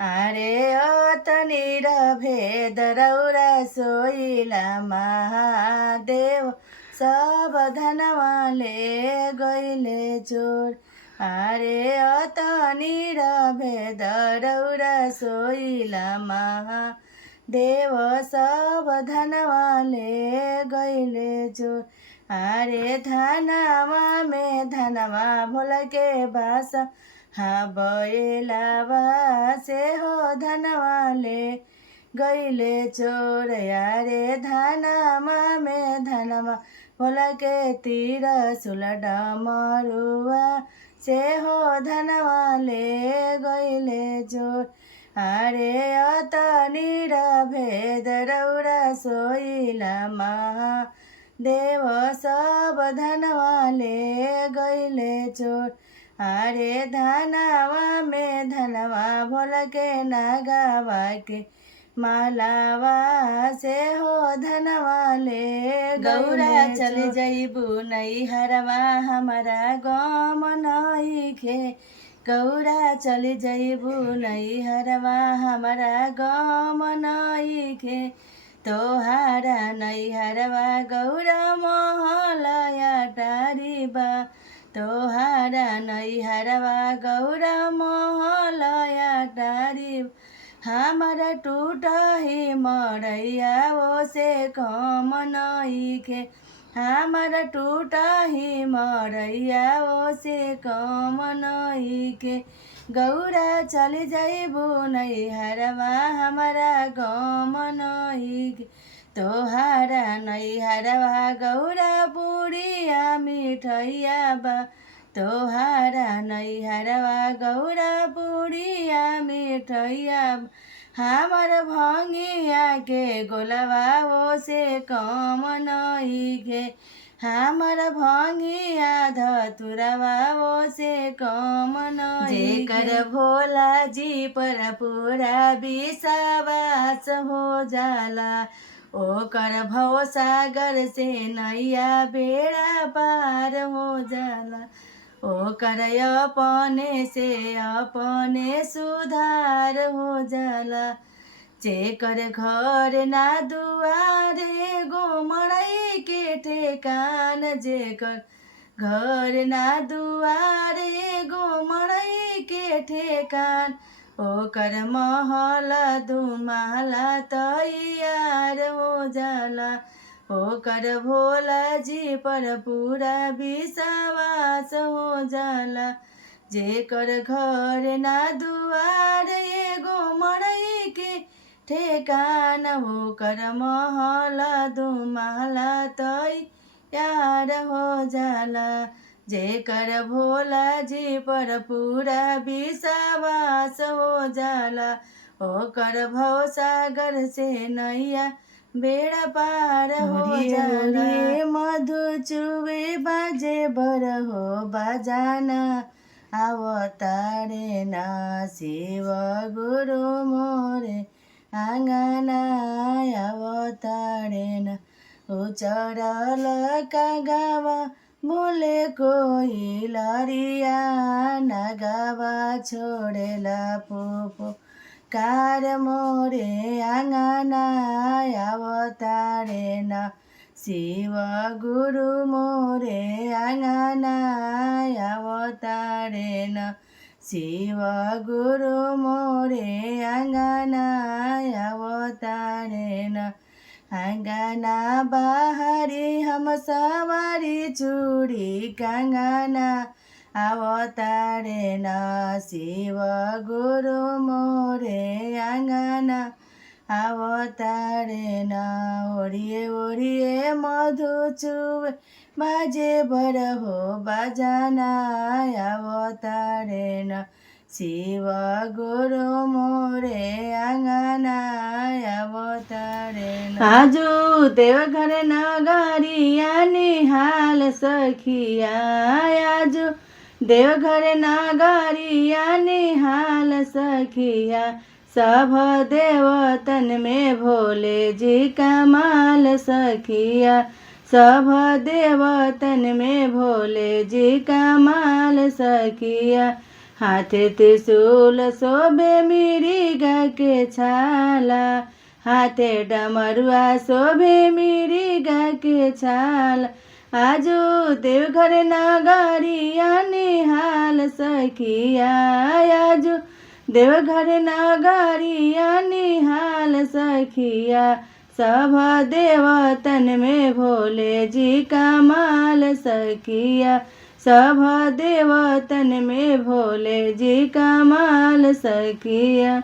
अरे अतनिर भेद रौरा सोइला महादेव सब धनवाले गइले चोर। अरे अतनिर भेद रौरा सोइला महादेव सब धनवाले गइले चोर। अरे धनवा में धनवा भोल के बासा हाँ बैलावा से हो धनवाले गइले चोर। यारे धनमा में धनमा भोला के तीर सुल डमरुआ से हो धनवाले गइले चोर। अरे अतनिर भेद रौरा सोइला महादेव सब धनवाले गइले चोर। अरे धनवा में धनवा भोल के नागावा के मालावा से हो धनवाले गौरा चले जइबू नैहरवा हमारा गम नइखे। गौरा चले जइबू नैहरवा हमारा गम नइखे। तोहारा नैहरवा गौरा महलया टारीबा। तोहारा नैहरवा गौरा महलया टारी। हमारा टूटही मरैया वो से कम नइखे। हमारा टूटही मरैया वो से कम नइखे। गौरा चली जइबू नैहरवा हमारा गम नइखे। तोहारा नैहरवा गौरा बुढ़िया मिठैया बा। तोहारा नैहरवा गौरा बुढ़िया मिठैया बा। हमार भंगिया के गोलवा वो से कम नइखे। हमार भंगिया धतुरवा वो से कम नइखे। जेकर भोला जी पर पूरा विश्वास हो जाला ओकर भव सागर से नैया बेड़ा पार हो जाला। ओकर अपने से अपने सुधार हो जाला। जेकर घर ना दुआरे गो मड़ई के ठेकान। जेकर घर ना दुआरे गो मड़ई के ठेकान। ओकर महल दुमाला तैयार हो जाला। ओकर भोला जी पर पूरा विश्वास हो जाला। जेकर घर ना दुआर एगो मड़ई के ठेकान। ओकर महल दुमाला तैयार हो जाला। जेकर भोला जी पर पूरा विश्वास हो जाला ओकर भव सागर से नैया बेड़ा पार हो जाला। मधु चुवे बाजे बर हो बजाना अवतारे ना शिव गुरु मोरे आंगना अवतारे ना। उचरल कागावा बोले कोई लरिया नगावा छोड़ेला पोपो कार मोरे आंगना अवतारे ना। शिव गुरु मोरे आंगना अवतारे ना। शिव गुरु मोरे आंगना अवतारे ना। आंगना बाहरी हम सवारी चूड़ी कंगना अवतारे ना। शिव गुरु मोरे आंगना अवतारे ना। ओढ़िए ओढ़िए मधु चुवे बाजे बर हो बजाना अवतारे ना। शिव गुरु मोरे आंगना अवतारे ना। आजू देवघर नगरिया निहाल सखिया। आजू देवघर नगरिया निहाल सखिया। सब देवतन में भोले जी कमाल सखिया। सब देवतन में भोले जी कमाल सखिया। हाथे त्रिशूल शोभे मृगा के छाला हाथे डमरुआ शोभे मृगा के छाला आजु देवघर नगरिया निहाल सखिया आजु देवघर नगरिया निहाल सखिया सब देवतन में भोले जी का माल सखिया सब देवतन में भोले जी का माल सखिया।